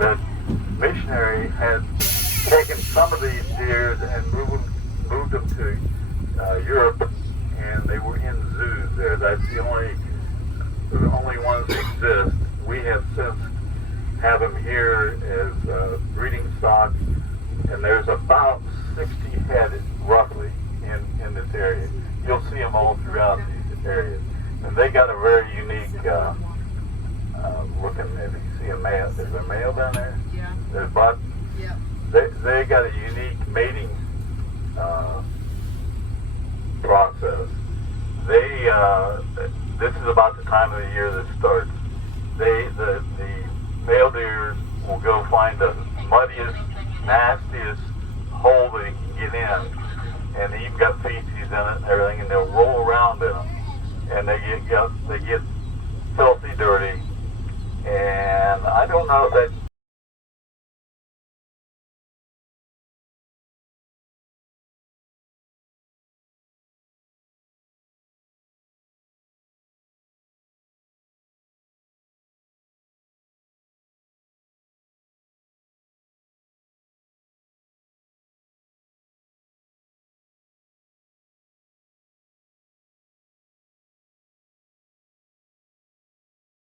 the missionary had taken some of these deer and moved them to Europe, and they were in zoos there. That's the only ones that exist. We have since have them here as breeding stocks, and there's about 60 head roughly in this area. You'll see them all throughout these areas, and they got a very unique looking. If you see a male, there's a male down there. Yeah. There's about. Yeah. They got a unique mating process. This is about the time of the year that starts. The male deer will go find the muddiest, nastiest hole that he can get in, and they even got feces in it and everything, and they'll roll around in them, and they get filthy dirty, and I don't know if that's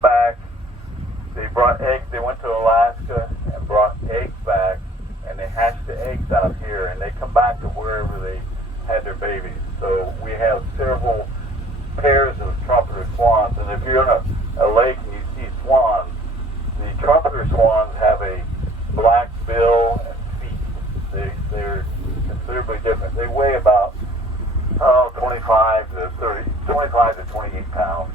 back. They brought eggs. They went to Alaska and brought eggs back, and they hatched the eggs out here, and they come back to wherever they had their babies. So we have several pairs of trumpeter swans, and if you're in a lake and you see swans, the trumpeter swans have a black bill and feet. They're considerably different. They weigh about 25 to 28 pounds.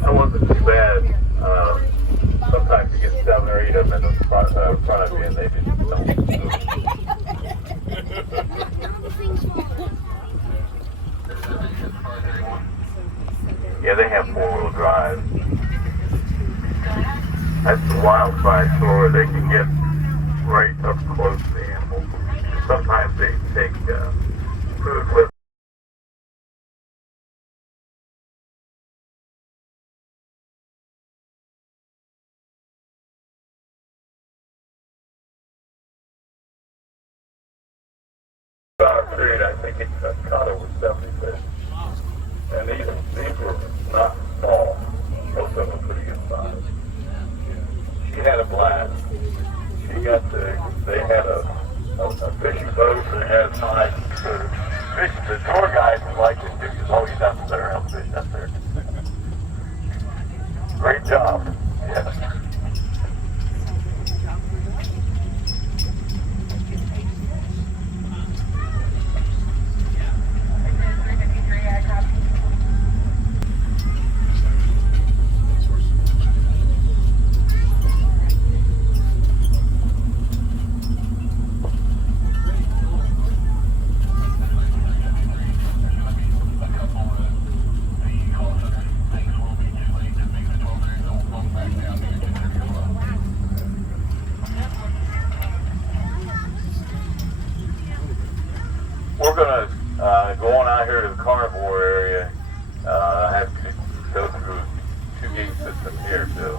That wasn't too bad. Sometimes you get 7 or 8 of them in front of you, and they just don't. Yeah, they have 4-wheel drive. That's the wild side tour. They can get right up close to the animals. Sometimes they take food with. Period, I think it caught over 70 fish. And these were not small. Most of them were pretty good size. She had a blast. They had a fishing boat that has high fish. The tour guide would like to do because all he's out there on fish up there. Great job. Yeah. We're going to go on out here to the Carnivore area. I have to go through 2 gate system here too.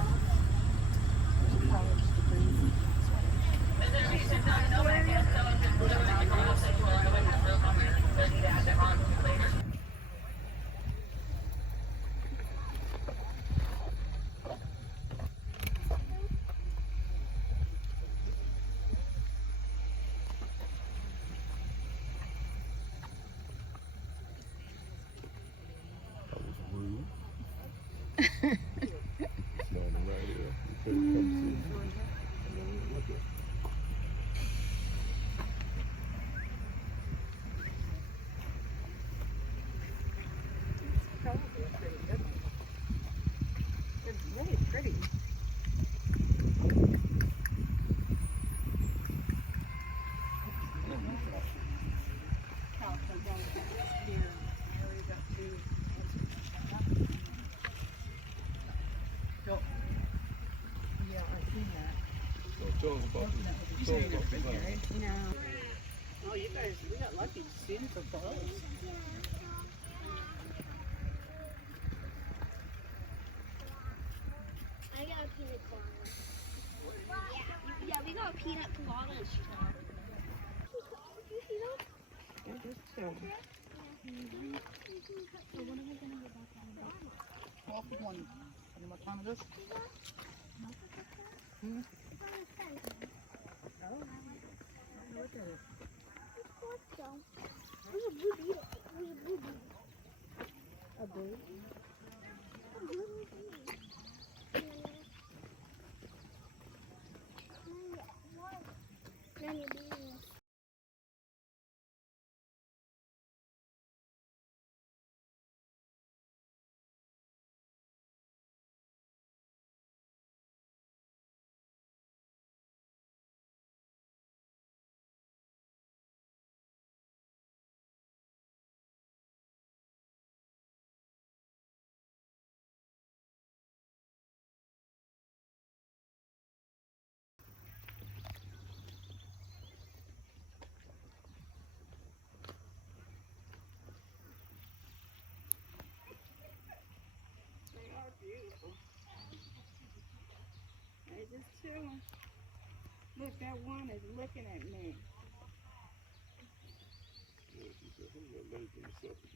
It's really pretty. Tell us about this. Tell us about this. No. Oh, you guys, we got lucky to see him so close. Yeah, we got peanut colada and strawberry. Did you see those? They're just children. So when are we gonna get back on the boat? 12:20. You know what time it is? Hmm? Oh, I don't know what that is. There's a blue beetle. There's a blue beetle. A bird? A blue beetle. Nanny beetle. They are beautiful. They just chilling. Look, that one is looking at me. Yeah, she said, who's that lady from the supper?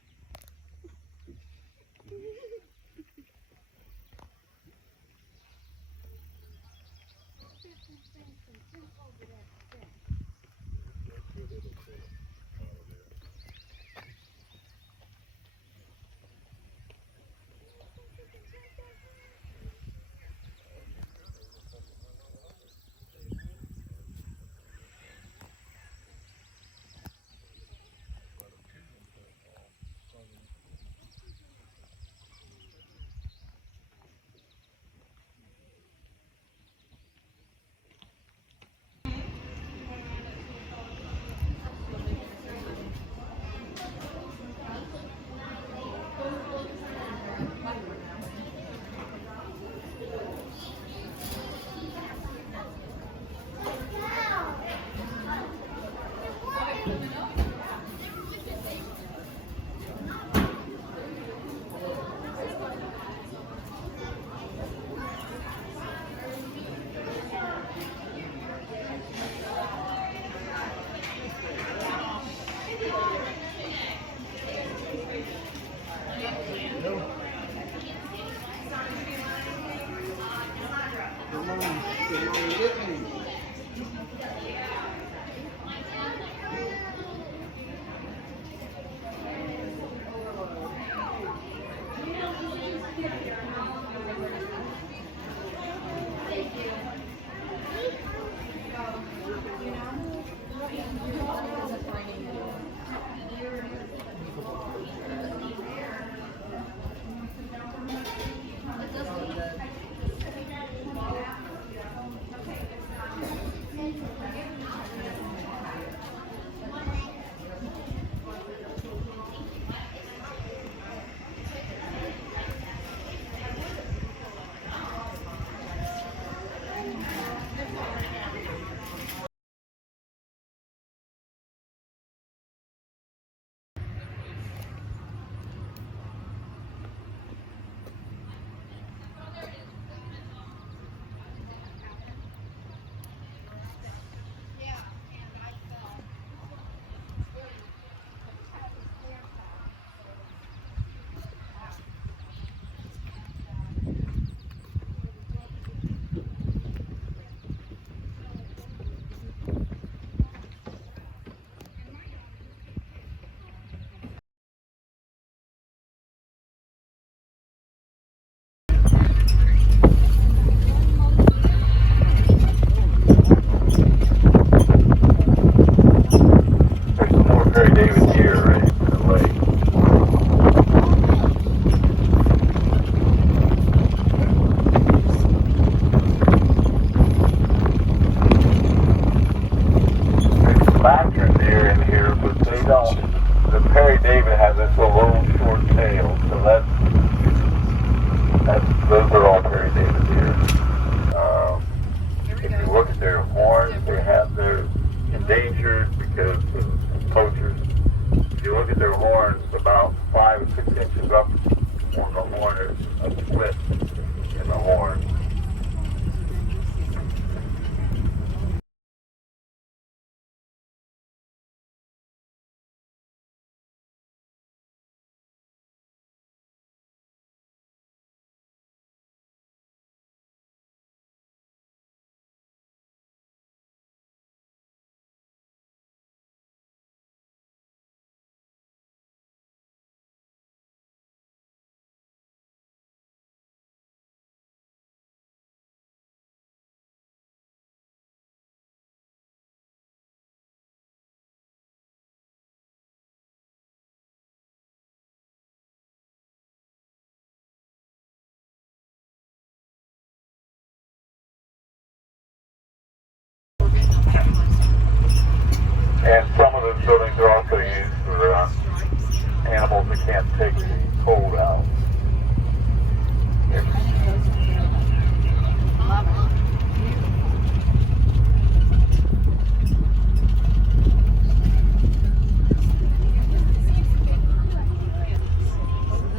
There's some more Perry David deer right in the lake. There's some Bactrian deer in here, but they don't. The Perry David has this little short tail, so those are all Perry David deer. If you look at their horns, they're endangered because of poachers. If you look at their horns, about 5 or 6 inches up on the horn, there's a split in the horn. it's cold out.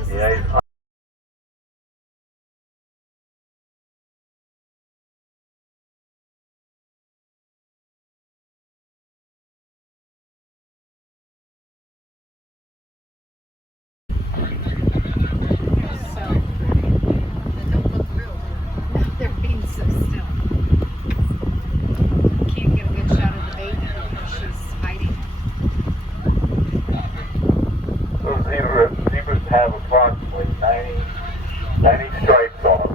Yeah, he's They're being so still. Can't get a good shot of the baby because she's hiding. those zebras have approximately 90 stripes on them.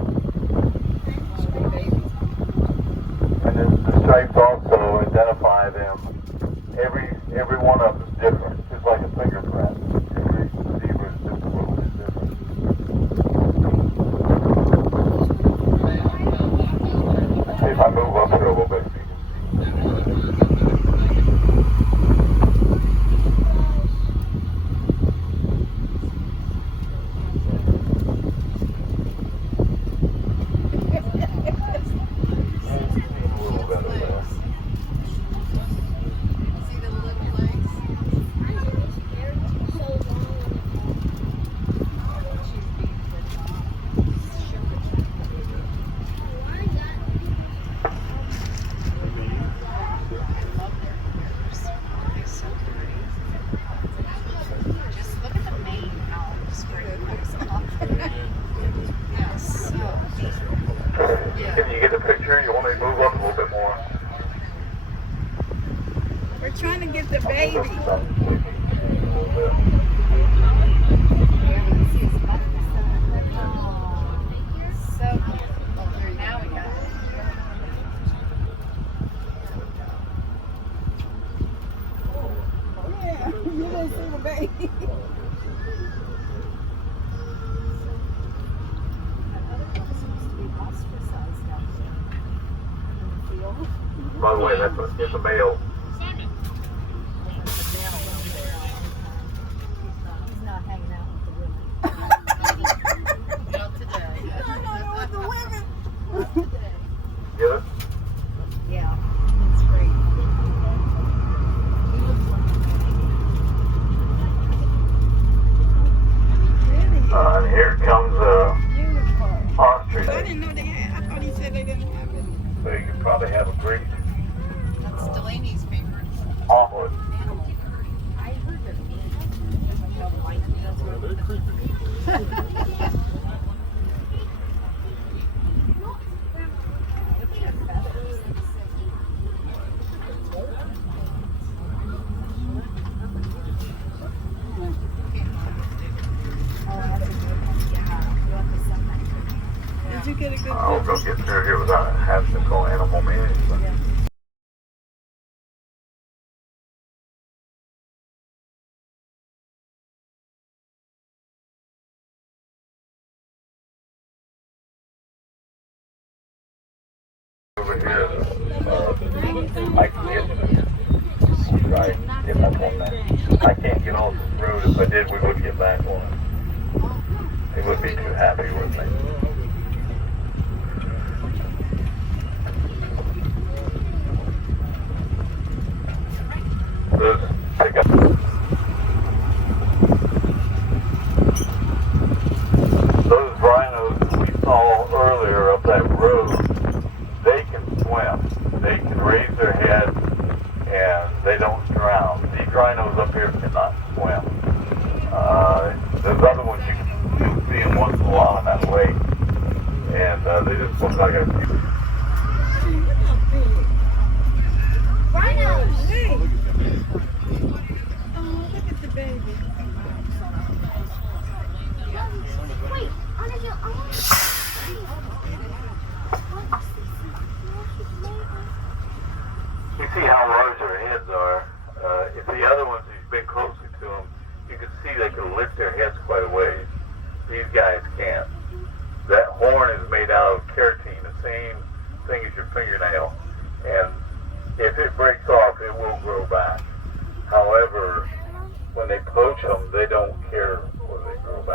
And then the stripes also identify them. Every one of them is different, just like a fingerprint. Every zebra is just a little bit different. If I move up here a little bit, you Can you get the picture? You want me to move up a little bit more? We're trying to get the baby. By the way, it's a male. He's not hanging out with the women. Not today. No, with the women. Not today. Get it? Yeah, that's great. He looks And here comes a unicorn. ostrich. I didn't know they had. I thought he said they didn't have it. So you could probably have a great That's Delaney's favorite omelet. animal. I heard their names. Did you get a good I'll go get through here without having to call animal management. Over here, I can get up on that. I can't get off this road. If I did, we would get back on it. He would be too happy with me. Pick up. Those rhinos we saw earlier up that road, they can swim. They can raise their head and they don't drown. These rhinos up here cannot swim. Those other ones you'll see them once in a while in that lake, and they just look like a Rhinos! Hey! Oh, look at the baby. Wait, I want to You see how large their heads are. If the other ones, you've been closer to them, you can see they can lift their heads quite a ways. These guys can't. That horn is made out of keratin, the same thing as your fingernail. And if it breaks off, it will grow back. However, when they poach them, they don't care whether they grow back.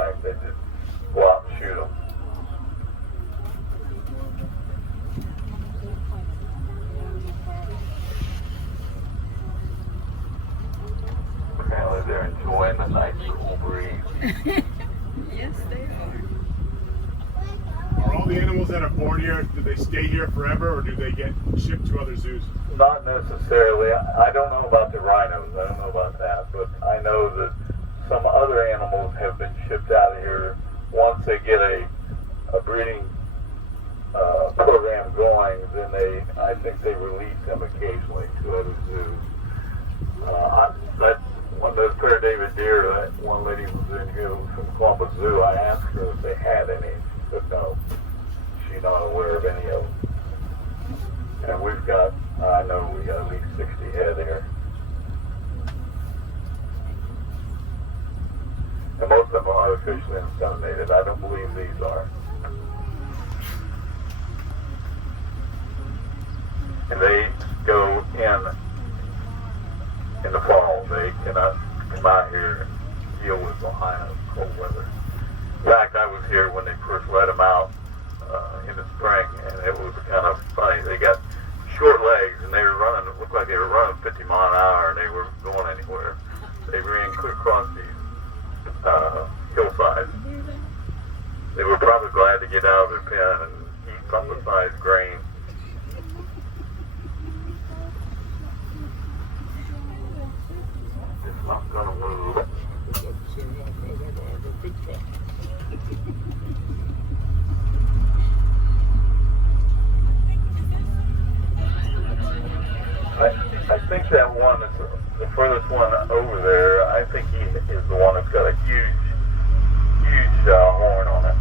Yes, they are. Are all the animals that are born here, do they stay here forever or do they get shipped to other zoos? Not necessarily. I don't know about the rhinos. I don't know about that, but I know that some other animals have been shipped out of here once they get a breeding program going. Then I think they release them occasionally to other zoos. That one of those pair of David deer, that one lady was in here from Columbus Zoo. I asked her if they had any. She said no. She's not aware of any of them. And we've got, I know we got at least 60 head here. And most of them are artificially inseminated. I don't believe these are. And they go in the fall. They cannot come out here and deal with the high cold weather. In fact, I was here when they first let them out in the spring, and it was kind of funny. They got short legs, and they were running, it looked like they were running 50 mile an hour, and they weren't going anywhere. They ran clear across these hillsides. They were probably glad to get out of their pen and eat something besides grain. It's not going to move. It's up to 7 miles. I'm going to go 55. I think that one is the furthest one over there. I think he is the one that's got a huge horn on it.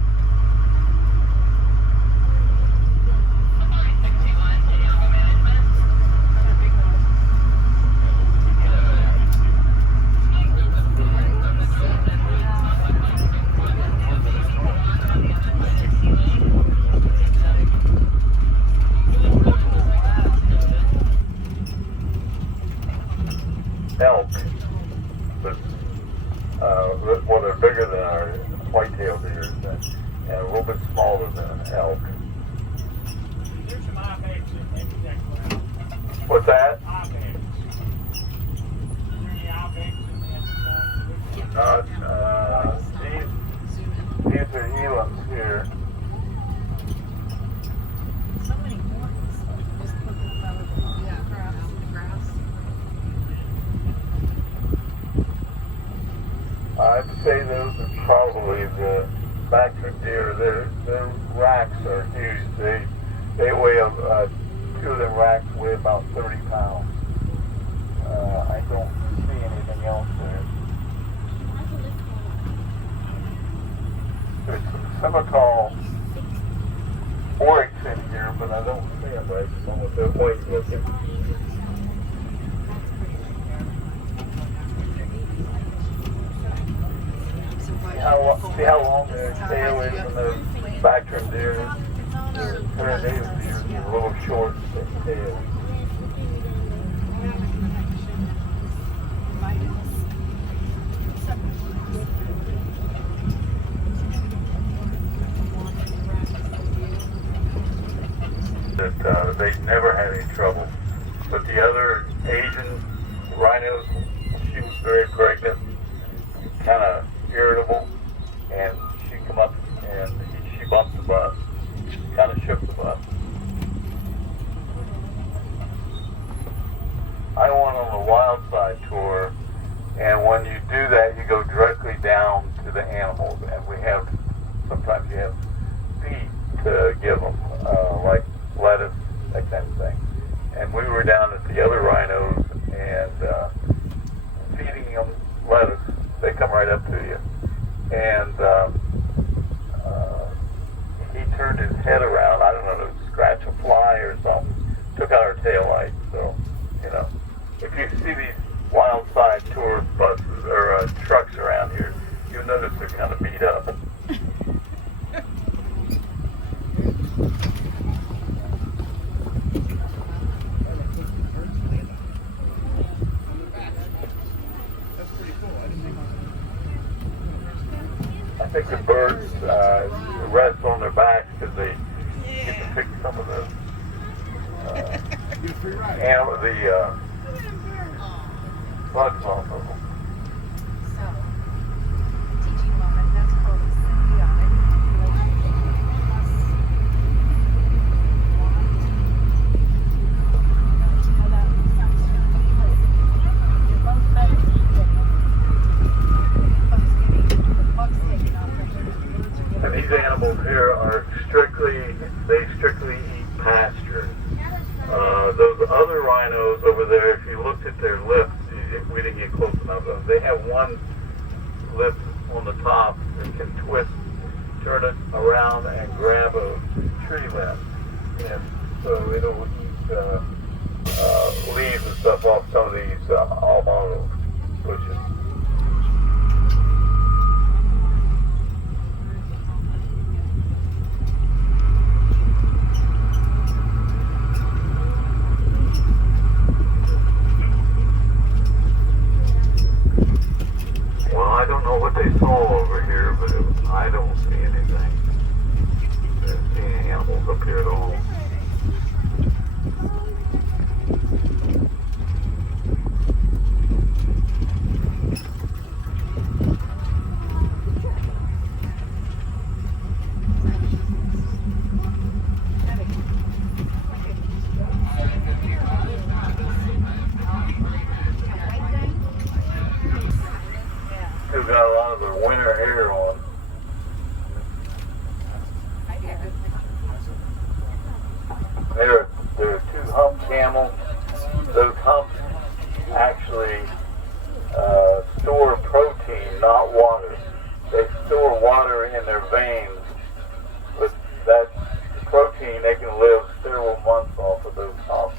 Elk, but well, they're bigger than our white-tailed deer and a little bit smaller than an elk. There's some ibex in there. What's that? Ibex. Any ibex in These are elands here. So many horns. Just put them over the grass. I'd say those are probably the Bactrian deer. Their racks are huge. They weigh two of them racks weigh about 30 pounds. I don't see anything else there. There's some Semitol oryx in here, but I don't see them right now with their weight looking. See how long their tail is when those Bactrian deer, their native deer, are a little short tail. That they never had any trouble. But the other Asian rhinos, she was very pregnant, kind of irritable, and she'd come up and she bumped the bus, kind of shook the bus. I went on a wild side tour, and when you do that, you go directly down to the animals, and sometimes you have feed to give them, like lettuce, that kind of thing. And we were down at the other rhinos and feeding them lettuce. They come right up to you. And he turned his head around, I don't know, to scratch a fly or something, took out our tail light. So, if you see these wild side tour buses or trucks around here, you'll notice they're kind of beat up. I think the birds rest on their backs because they get to pick some of the bugs off of them. So, teach you rhinos over there, if you looked at their lips, we didn't get close enough. They have one lip on the top that can twist, turn it around, and grab a tree limb. And so it'll eat leaves and stuff off some of these almond bushes. Well, I don't know what they saw over here, but I don't see anything. I don't see any animals up here at all. Still got a lot of their winter hair on. There are two hump camels. Those humps actually store protein, not water. They store water in their veins, but that protein, they can live several months off of those humps.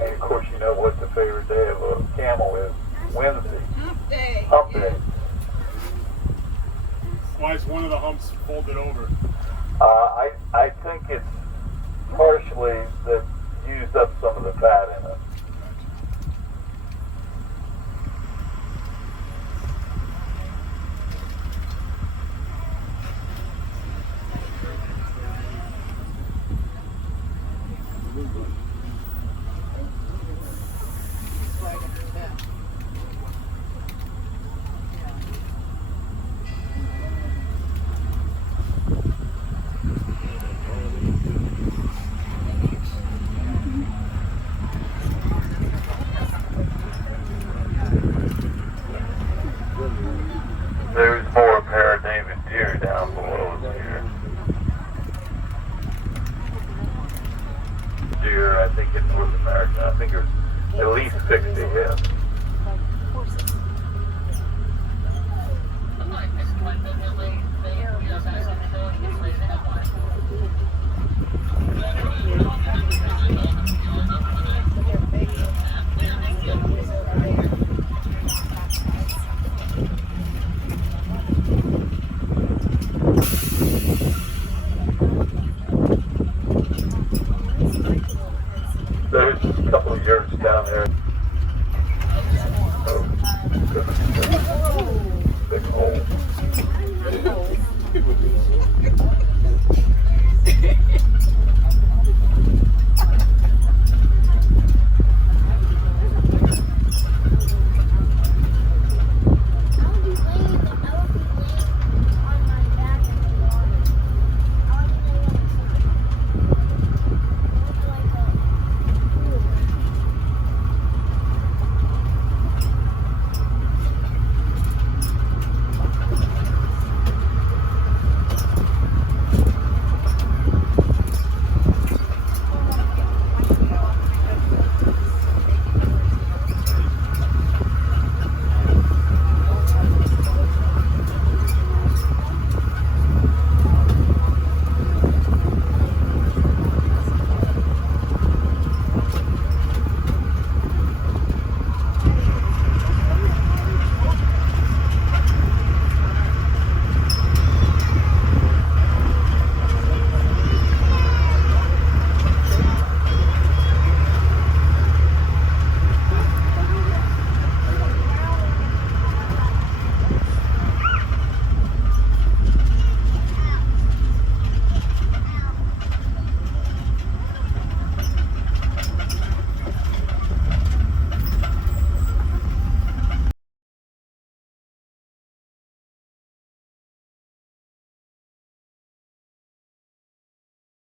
And of course, you know what the favorite day of a camel is? Wednesday. Hump day. Hump day. Why is one of the humps folded over? I think it's partially that used up some of the fat in it.